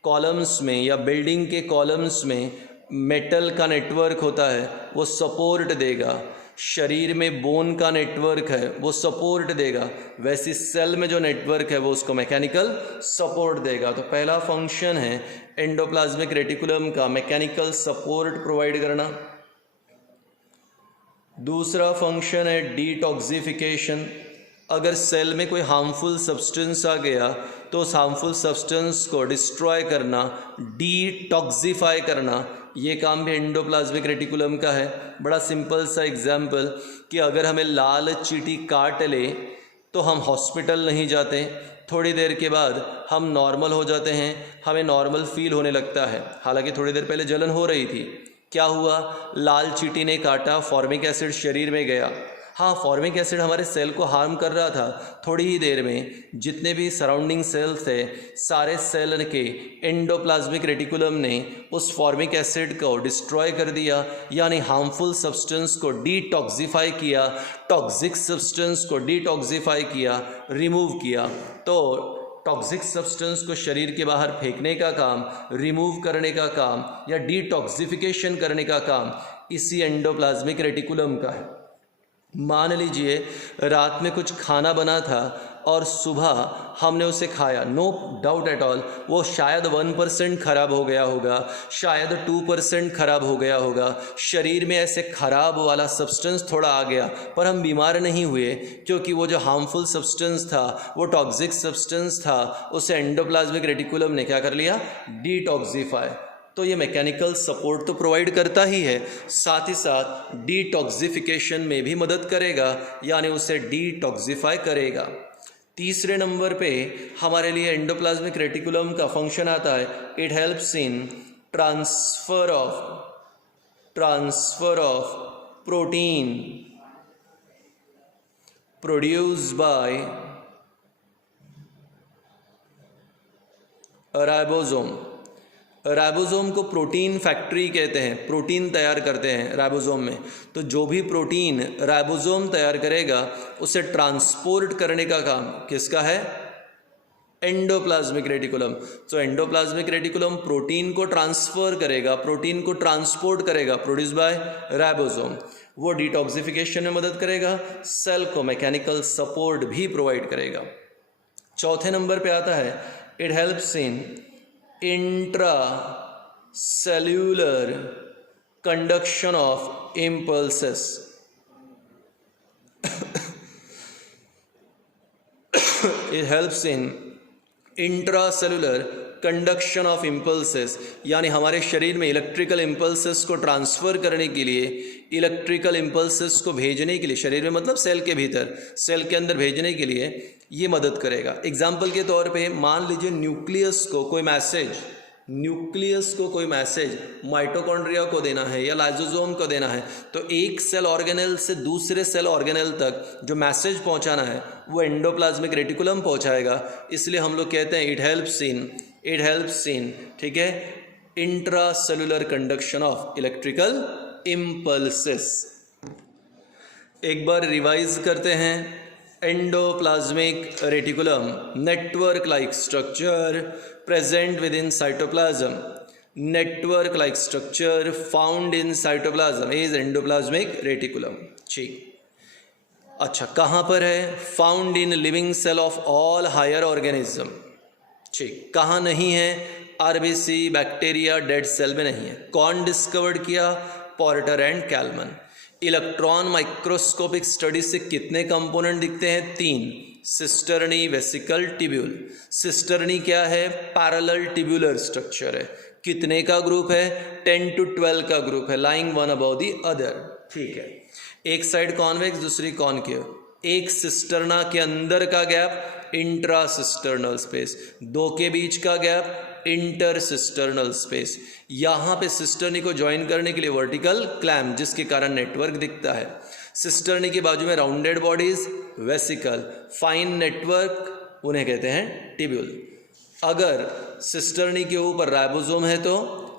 कॉलम्स में या बिल्डिंग के कॉलम्स में मेटल का नेटवर्क होता है, वो सपोर्ट देगा। शरीर में बोन का नेटवर्क है, वो सपोर्ट देगा। वैसे सेल में जो नेटवर्क है वो उसको मैकेनिकल सपोर्ट देगा। तो पहला फंक्शन है एंडोप्लाज्मिक रेटिकुलम का मैकेनिकल सपोर्ट प्रोवाइड करना। दूसरा फंक्शन है डिटॉक्सिफिकेशन। अगर सेल में कोई हार्मफुल सब्सटेंस आ गया तो उस हार्मफुल सब्सटेंस को डिस्ट्रॉय करना, डिटॉक्सिफाई करना, ये काम भी एंडोप्लाज्मिक रेटिकुलम का है। बड़ा सिंपल सा एग्जाम्पल कि अगर हमें लाल चींटी काट ले तो हम हॉस्पिटल नहीं जाते, थोड़ी देर के बाद हम नॉर्मल हो जाते हैं, हमें नॉर्मल फील होने लगता है। हालांकि थोड़ी देर पहले जलन हो रही थी। क्या हुआ? लाल चींटी ने काटा, फॉर्मिक एसिड शरीर में गया। हाँ, फॉर्मिक एसिड हमारे सेल को हार्म कर रहा था। थोड़ी ही देर में जितने भी सराउंडिंग सेल्स थे, सारे सेल के एंडोप्लाज्मिक रेटिकुलम ने उस फॉर्मिक एसिड को डिस्ट्रॉय कर दिया, यानी हार्मफुल सब्सटेंस को डिटॉक्सिफाई किया, टॉक्सिक सब्सटेंस को डिटॉक्सिफाई किया, रिमूव किया। तो टॉक्सिक सब्सटेंस को शरीर के बाहर फेंकने का काम, रिमूव करने का काम या डिटॉक्सिफिकेशन करने का काम इसी एंडोप्लाज्मिक रेटिकुलम का है। मान लीजिए रात में कुछ खाना बना था और सुबह हमने उसे खाया, नो डाउट एट ऑल वो शायद 1% खराब हो गया होगा, शायद 2% खराब हो गया होगा। शरीर में ऐसे खराब वाला सब्सटेंस थोड़ा आ गया, पर हम बीमार नहीं हुए, क्योंकि वो जो हार्मफुल सब्सटेंस था, वो टॉक्सिक सब्सटेंस था, उसे एंडोप्लाज्मिक रेटिकुलम ने क्या कर लिया? डिटॉक्सिफाई। तो ये मैकेनिकल सपोर्ट तो प्रोवाइड करता ही है, साथ ही साथ डिटॉक्सिफिकेशन में भी मदद करेगा, यानी उसे डिटॉक्सिफाई करेगा। तीसरे नंबर पे हमारे लिए एंडोप्लाज्मिक रेटिकुलम का फंक्शन आता है, it helps in transfer of protein produced by ribosome. Ribosome को प्रोटीन फैक्ट्री कहते हैं, प्रोटीन तैयार करते हैं राइबोसोम में। तो जो भी प्रोटीन राइबोसोम तैयार करेगा उसे ट्रांसपोर्ट करने का काम किसका है? Endoplasmic reticulum. तो एंडोप्लाज्मिक रेटिकुलम प्रोटीन को ट्रांसफर करेगा, प्रोटीन को ट्रांसपोर्ट करेगा, प्रोड्यूस बाय राइबोसोम। वो डिटॉक्सिफिकेशन में मदद करेगा, सेल को मैकेनिकल सपोर्ट भी प्रोवाइड करेगा। चौथे नंबर पे आता है it helps in intracellular conduction of impulses। It helps in intracellular conduction of impulses, यानी हमारे शरीर में इलेक्ट्रिकल इम्पल्सेस को ट्रांसफ़र करने के लिए, इलेक्ट्रिकल इम्पल्सेस को भेजने के लिए, शरीर में मतलब सेल के भीतर, सेल के अंदर भेजने के लिए ये मदद करेगा। एग्जाम्पल के तौर पे मान लीजिए न्यूक्लियस को कोई मैसेज माइटोकॉन्ड्रिया को देना है या लाइसोसोम को देना है, तो एक सेल ऑर्गेनेल से दूसरे सेल ऑर्गेनेल तक जो मैसेज पहुंचाना है वो एंडोप्लाज्मिक रेटिकुलम पहुंचाएगा। इसलिए हम लोग कहते हैं इट हेल्प्स इन, ठीक है, intracellular conduction of electrical impulses. एक बार रिवाइज करते हैं। Endoplasmic reticulum, network like structure present within cytoplasm, network like structure found in cytoplasm is endoplasmic reticulum. ठीक, अच्छा कहाँ पर है? Found in living cell of all higher organism. ठीक, कहाँ नहीं है? आरबीसी, बैक्टीरिया, डेड सेल में नहीं है। कौन डिस्कवर्ड किया? Porter and Kallman. Electron microscopic study से कितने कंपोनेंट दिखते हैं? 3, सिस्टर्नी, वेसिकल, ट्यूब्यूल। सिस्टर्नी क्या है? पैरेलल ट्यूबुलर स्ट्रक्चर है। कितने का ग्रुप है? 10 to 12 का ग्रुप है, lying one above the other. ठीक है, एक साइड कॉन्वेक्स, दूसरी कॉनकेव। एक सिस्टर्ना के अंदर का गैप इंट्रा सिस्टर्नल स्पेस, दो के बीच का गैप इंटर सिस्टर्नल स्पेस। यहाँ पे सिस्टर्नी को ज्वाइन करने के लिए वर्टिकल क्लैम्प, जिसके कारण नेटवर्क दिखता है। सिस्टर्नी के बाजू में rounded bodies, vesicle, fine network, उन्हें कहते हैं ट्यूब्यूल। अगर सिस्टर्नी के ऊपर राइबोसोम है तो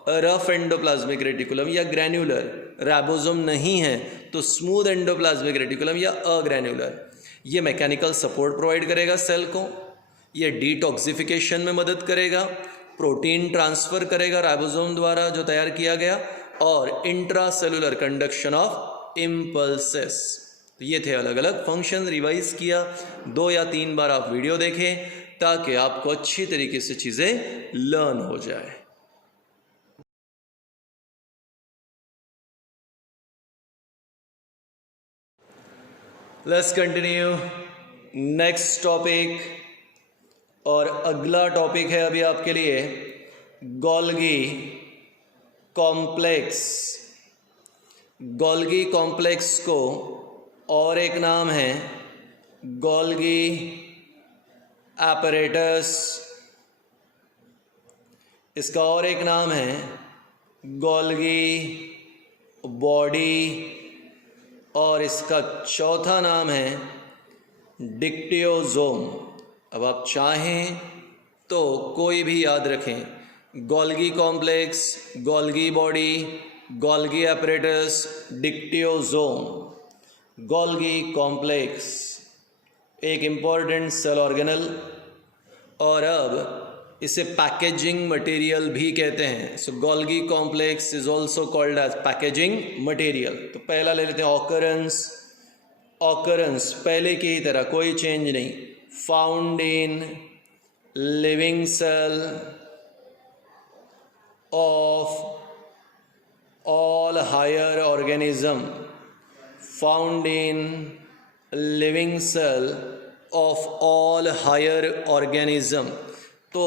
रफ एंडोप्लाज्मिक रेटिकुलम या ग्रैन्युलर, राइबोसोम नहीं है तो स्मूथ एंडोप्लाज्मिक रेटिकुलम या अग्रैन्युलर। ये मैकेनिकल सपोर्ट प्रोवाइड करेगा सेल को, ये डिटॉक्सिफिकेशन में मदद करेगा, प्रोटीन ट्रांसफर करेगा राइबोसोम द्वारा जो तैयार किया गया, और इंट्रासेलुलर कंडक्शन ऑफ इम्पल्सेस। तो ये थे अलग अलग फंक्शन। रिवाइज किया, 2 या 3 बार आप वीडियो देखें ताकि आपको अच्छी तरीके से चीज़ें लर्न हो जाए। Let's continue next topic. और अगला टॉपिक है अभी आपके लिए गोल्गी कॉम्प्लेक्स। गोल्गी कॉम्प्लेक्स को और एक नाम है गोल्गी apparatus, इसका और एक नाम है गोल्गी बॉडी, और इसका चौथा नाम है डिक्टियोसोम। अब आप चाहें तो कोई भी याद रखें, Golgi complex, Golgi body, Golgi apparatus, dictyosome. Golgi complex एक इम्पॉर्टेंट सेल ऑर्गेनल, और अब इसे पैकेजिंग मटेरियल भी कहते हैं। So Golgi complex is also called as packaging material. तो पहला ले लेते हैं ऑकरेंस। ऑकरेंस पहले की ही तरह, कोई चेंज नहीं। Found in living cell of all higher organism, found in living cell of all higher organism. तो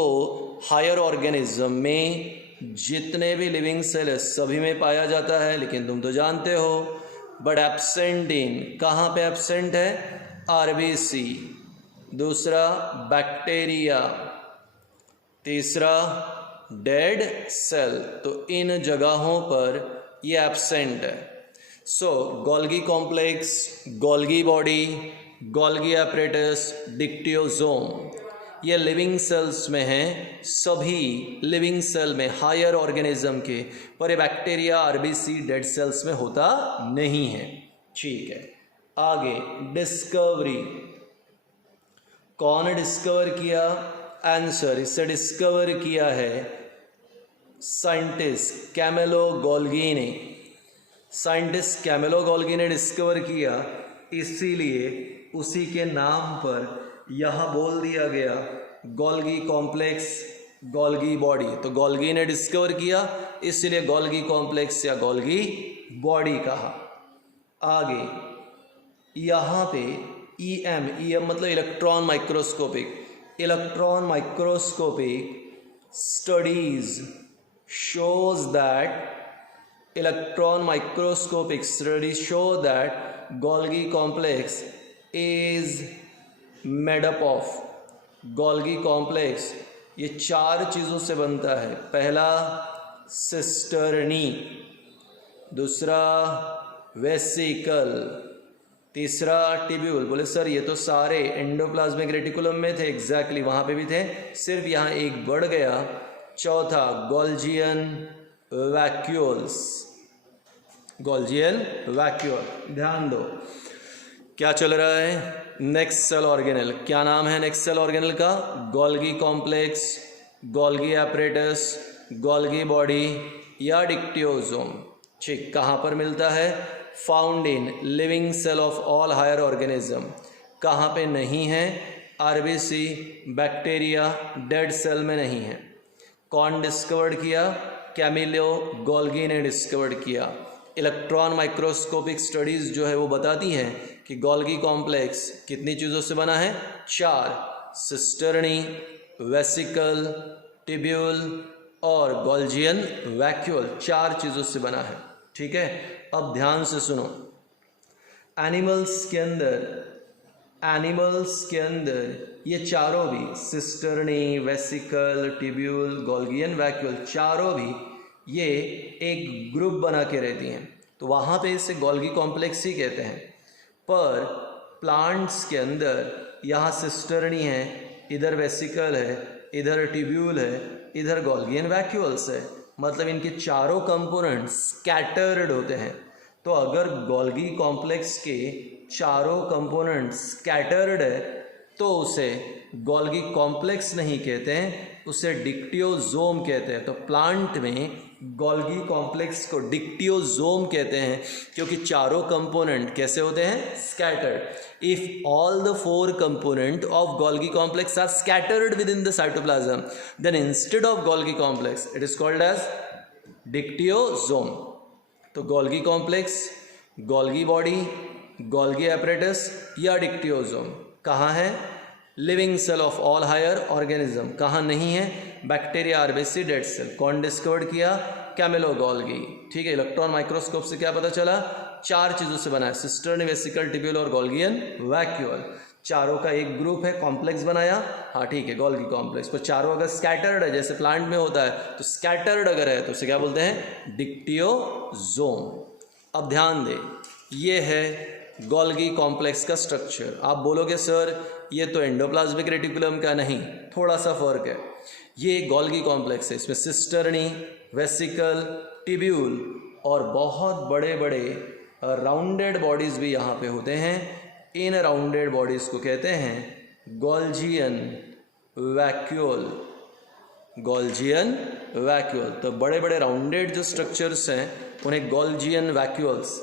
हायर ऑर्गेनिज्म में जितने भी लिविंग सेल है सभी में पाया जाता है, लेकिन तुम तो जानते हो। बट एब्सेंट इन, कहाँ पे एब्सेंट है? आरबीसी, दूसरा बैक्टीरिया, तीसरा डेड सेल। तो इन जगहों पर ये एब्सेंट है। So Golgi complex, Golgi body, Golgi apparatus, dictyosome, ये लिविंग सेल्स में हैं। सभी लिविंग सेल में हायर ऑर्गेनिज्म के, पर ये बैक्टीरिया, आरबीसी, डेड सेल्स में होता नहीं है। ठीक है, आगे डिस्कवरी। कौन डिस्कवर किया? आंसर, इसे डिस्कवर किया है साइंटिस्ट कैमेलो गोल्गी ने। साइंटिस्ट कैमेलो गोल्गी ने डिस्कवर किया, इसीलिए उसी के नाम पर यह बोल दिया गया गोल्गी कॉम्प्लेक्स, गोल्गी बॉडी। तो गोल्गी ने डिस्कवर किया, इसलिए गोल्गी कॉम्प्लेक्स या गोल्गी बॉडी कहा। आगे यहाँ पे EM मतलब electron microscopic. Electron microscopic studies shows that, electron microscopic studies show that Golgi complex is made up of, Golgi complex ये 4 चीज़ों से बनता है। पहला सिस्टर्नी, दूसरा वेसिकल, तीसरा ट्यूब्यूल। बोले सर ये तो सारे एंडोप्लाज्मिक रेटिकुलम में थे। एग्जैक्टली वहाँ पे भी थे, सिर्फ यहाँ एक बढ़ गया। चौथा गोल्जियन वैक्यूल्स, गोल्जियन वैक्यूल। ध्यान दो क्या चल रहा है, नेक्स्ट सेल ऑर्गेनल। क्या नाम है नेक्स्ट सेल ऑर्गेनल का? Golgi complex, Golgi apparatus, Golgi body या डिक्टियोसोम। ठीक, कहाँ पर मिलता है? Found in living cell of all higher organism. कहाँ पे नहीं है? आरबीसी, बैक्टीरिया, डेड सेल में नहीं है। कौन डिस्कवर्ड किया? कैमिलो गोल्गी ने डिस्कवर्ड किया। इलेक्ट्रॉन माइक्रोस्कोपिक स्टडीज़ जो है वो बताती हैं कि गोल्गी कॉम्प्लेक्स कितनी चीज़ों से बना है? 4, सिस्टर्नी, वेसिकल, टिब्यूल और गोल्जियन वैक्यूल। 4 चीज़ों से बना है। ठीक है, अब ध्यान से सुनो। एनिमल्स के अंदर ये चारों भी, सिस्टर्नी, वेसिकल, टिब्यूल, गोल्गियन वैक्यूल, चारों भी ये एक ग्रुप बना के रहती हैं, तो वहाँ पे इसे गोल्गी कॉम्प्लेक्स ही कहते हैं। पर प्लांट्स के अंदर यहाँ सिस्टर्नी है, इधर वेसिकल है, इधर टिब्यूल है, इधर गोल्गियन वैक्यूल्स है, मतलब इनके चारों कंपोनेंट्स स्कैटर्ड होते हैं। तो अगर गोल्गी कॉम्प्लेक्स के चारों कंपोनेंट्स स्कैटर्ड है तो उसे गोल्गी कॉम्प्लेक्स नहीं कहते हैं, उसे डिक्टियोजोम कहते हैं। तो प्लांट में गोल्गी कॉम्प्लेक्स को डिक्टियोजोम कहते हैं क्योंकि चारों कंपोनेंट कैसे होते हैं? Scattered. If all the 4 component of Golgi complex are scattered within the cytoplasm, then instead of Golgi complex it is called as dictyosome. तो Golgi complex, Golgi body, Golgi apparatus या डिक्टियोजोम कहाँ है? Living cell of all higher organism. कहाँ नहीं है? Bacteria, RBC, dead cell. कौन डिस्कवर्ड किया? Camillo Golgi. ठीक है, इलेक्ट्रॉन माइक्रोस्कोप से क्या पता चला? 4 चीज़ों से बना है, सिस्टर्न, वेसिकल, टिब्यूल और गोल्गियन वैक्यूल। चारों का एक ग्रुप है, कॉम्प्लेक्स बनाया। हाँ ठीक है, गोल्गी कॉम्प्लेक्स। पर चारों अगर स्कैटर्ड है, जैसे प्लांट में होता है, तो स्कैटर्ड अगर है तो उसे क्या बोलते हैं? डिक्टियोजोम। अब ध्यान दे, ये है गोल्गी कॉम्प्लेक्स का स्ट्रक्चर। आप बोलोगे सर ये तो एंडोप्लाज्मिक रेटिकुलम का नहीं, थोड़ा सा फर्क है। ये गोल्गी कॉम्प्लेक्स है, इसमें सिस्टर्नी, वेसिकल, टिब्यूल और बहुत बड़े बड़े राउंडेड बॉडीज़ भी यहाँ पे होते हैं। इन राउंडेड बॉडीज़ को कहते हैं गोल्जियन वैक्यूल। गोल्जियन वैक्यूल, तो बड़े बड़े राउंडेड जो स्ट्रक्चर्स हैं उन्हें गोल्जियन वैक्यूल्स।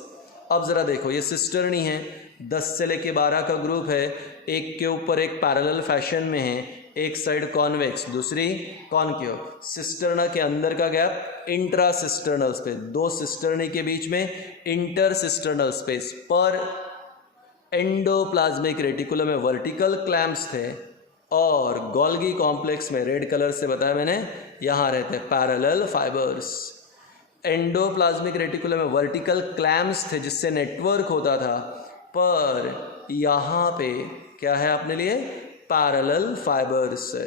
अब ज़रा देखो, ये सिस्टर्नी है, 10 से लेके 12 का ग्रुप है, एक के ऊपर एक पैरेलल फैशन में है, एक साइड कॉन्वेक्स, दूसरी कॉनकेव। सिस्टर्ना के अंदर का gap intra cisternal space, 2 cisternae के बीच में इंटर सिस्टर्नल स्पेस। पर एंडोप्लाज्मिक रेटिकुलम में वर्टिकल क्लैम्प्स थे और गोल्गी कॉम्प्लेक्स में रेड कलर से बताया मैंने, यहाँ रहते हैं पैरेलल फाइबर्स। एंडोप्लाज्मिक रेटिकुलम में वर्टिकल क्लैम्प्स थे जिससे नेटवर्क होता था, पर यहाँ पे क्या है अपने लिए? पैरेलल फाइबर्स है।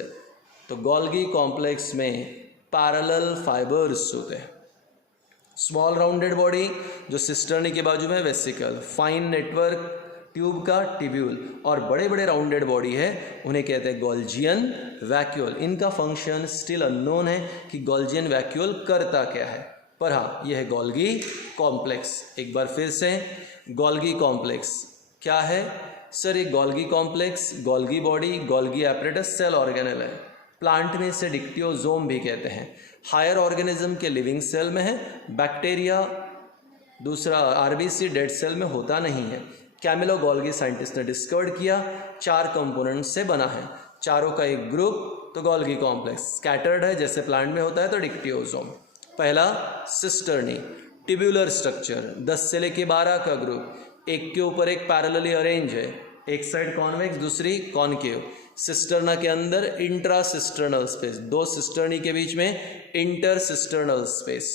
तो गोल्गी कॉम्प्लेक्स में पैरेलल फाइबर्स होते हैं। स्मॉल राउंडेड बॉडी जो सिस्टर्नी के बाजू में वेसिकल, फाइन नेटवर्क ट्यूब का टिब्यूल, और बड़े बड़े राउंडेड बॉडी है उन्हें कहते हैं गोल्जियन वैक्यूल। इनका फंक्शन स्टिल अननोन है कि गोल्जियन वैक्यूल करता क्या है, पर हाँ यह है गोल्गी कॉम्प्लेक्स। एक बार फिर से, गोल्गी कॉम्प्लेक्स क्या है? सर ये Golgi complex, Golgi body, Golgi apparatus cell organelle है। प्लांट में इसे डिक्टियोजोम भी कहते हैं। हायर ऑर्गेनिज्म के लिविंग सेल में है, बैक्टीरिया, दूसरा आरबीसी, डेड सेल में होता नहीं है। कैमिलो गोल्गी साइंटिस्ट ने डिस्कवर्ड किया, 4 कंपोनेंट से बना है, चारों का एक ग्रुप, तो गोल्गी कॉम्प्लेक्स। स्कैटर्ड है जैसे प्लांट में होता है तो डिक्टियोजोम। पहला सिस्टर्नी, टिब्यूलर स्ट्रक्चर, 10 से लेके 12 का ग्रुप, एक के ऊपर एक पैरेलली अरेंज है, एक साइड कॉन्वेक्स, दूसरी कॉनकेव। सिस्टर्ना के अंदर इंट्रा सिस्टर्नल स्पेस, 2 सिस्टर्नी के बीच में इंटर सिस्टर्नल स्पेस।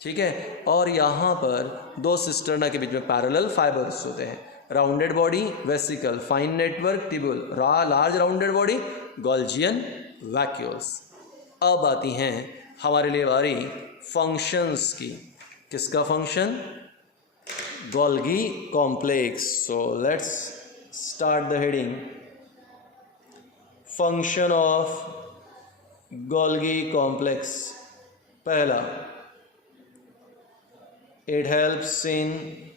ठीक है, और यहाँ पर 2 सिस्टर्ना के बीच में पैरेलल फाइबर्स होते हैं। Rounded body vesicle, fine network tubule, large rounded body Golgian vacuoles. अब आती हैं हमारे लिए बारी फंक्शंस की। किसका function? Golgi complex. So let's start the heading. Function of Golgi complex. पहला, It helps in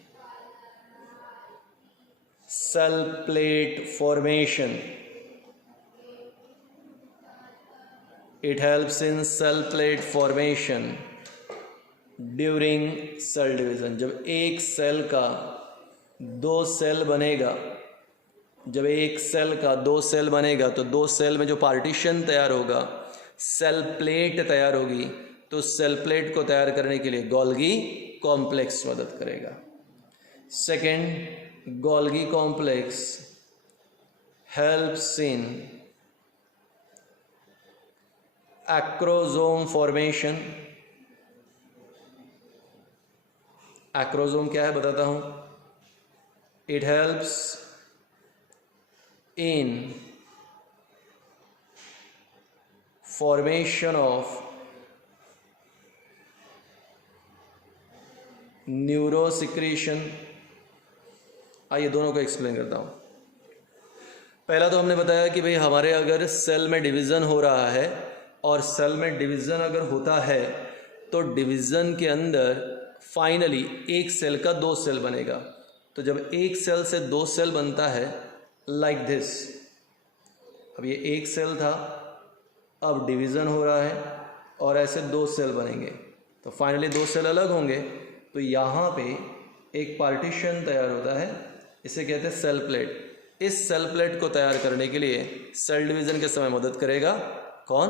cell plate formation. It helps in cell plate formation during cell division. जब एक सेल का दो सेल बनेगा, जब एक सेल का दो सेल बनेगा तो दो सेल में जो पार्टीशन तैयार होगा, सेल प्लेट तैयार होगी, तो सेल प्लेट को तैयार करने के लिए गोल्गी कॉम्प्लेक्स मदद करेगा. Second, Golgi complex helps in acrosome formation. Acrosome क्या है बताता हूं. It helps in formation of neurosecretion. आइए दोनों को एक्सप्लेन करता हूँ. पहला तो हमने बताया कि भाई हमारे अगर सेल में डिवीज़न हो रहा है और सेल में डिवीज़न अगर होता है तो डिवीज़न के अंदर फाइनली एक सेल का दो सेल बनेगा. तो जब एक सेल से दो सेल बनता है लाइक दिस, अब ये एक सेल था, अब डिवीज़न हो रहा है और ऐसे दो सेल बनेंगे, तो फाइनली दो सेल अलग होंगे, तो यहाँ पे एक पार्टीशन तैयार होता है, इसे कहते हैं सेल प्लेट. इस सेल प्लेट को तैयार करने के लिए सेल डिवीज़न के समय मदद करेगा कौन?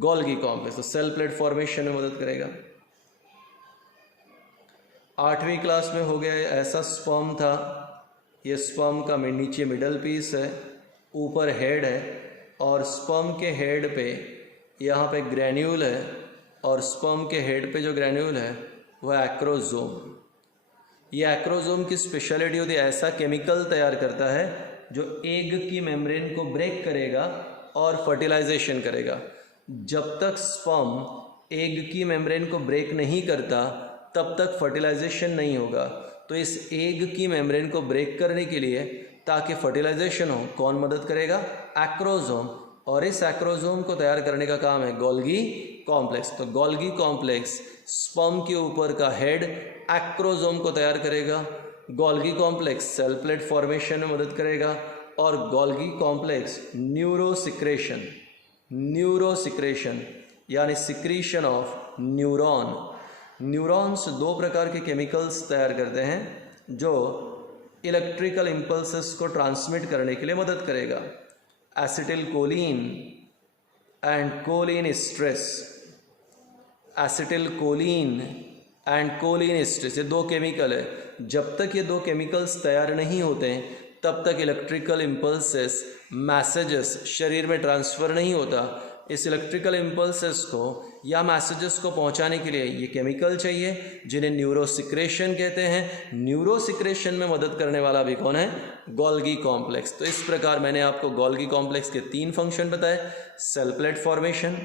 Golgi complex. तो सेल प्लेट फॉर्मेशन में मदद करेगा. 8वीं क्लास में हो गया ऐसा स्पर्म था, ये स्पर्म का नीचे मिडल पीस है, ऊपर हेड है, और स्पर्म के हेड पे यहाँ पे ग्रैन्यूल है, और स्पर्म के हेड पे जो ग्रैन्यूल है वह एक्रोसोम. ये एक्रोसोम की स्पेशलिटी होती है, ऐसा केमिकल तैयार करता है जो एग की मेम्ब्रेन को ब्रेक करेगा और फर्टिलाइजेशन करेगा. जब तक स्पर्म एग की मेम्ब्रेन को ब्रेक नहीं करता तब तक फर्टिलाइजेशन नहीं होगा. तो इस एग की मेम्ब्रेन को ब्रेक करने के लिए, ताकि फर्टिलाइजेशन हो, कौन मदद करेगा? एक्रोसोम. और इस एक्रोसोम को तैयार करने का काम है गोल्गी कॉम्प्लेक्स. तो गोल्गी कॉम्प्लेक्स स्पर्म के ऊपर का हेड एक्रोसोम को तैयार करेगा. Golgi complex cell plate formation में मदद करेगा, और गोल्गी कॉम्प्लेक्स न्यूरोसिक्रेशन यानी सिक्रीशन ऑफ न्यूरॉन. न्यूरॉन्स दो प्रकार के केमिकल्स तैयार करते हैं जो इलेक्ट्रिकल इम्पल्सेस को ट्रांसमिट करने के लिए मदद करेगा. Acetylcholine and cholinesterase. Acetylcholine and cholinesterase, ये दो केमिकल है. जब तक ये दो केमिकल्स तैयार नहीं होते तब तक इलेक्ट्रिकल इम्पल्सेस, मैसेजेस शरीर में ट्रांसफ़र नहीं होता. इस इलेक्ट्रिकल इम्पल्सेस को या मैसेजेस को पहुंचाने के लिए ये केमिकल चाहिए, जिन्हें न्यूरोसिक्रेशन कहते हैं. न्यूरोसिक्रेशन में मदद करने वाला भी कौन है? Golgi complex. तो इस प्रकार मैंने आपको गोल्गी कॉम्प्लेक्स के 3 फंक्शन बताए: cell plate formation,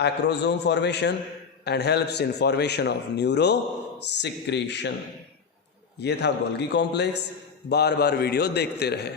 acrosome formation, and helps in formation of neurosecretion. ये था गोल्गी कॉम्प्लेक्स. बार बार वीडियो देखते रहे.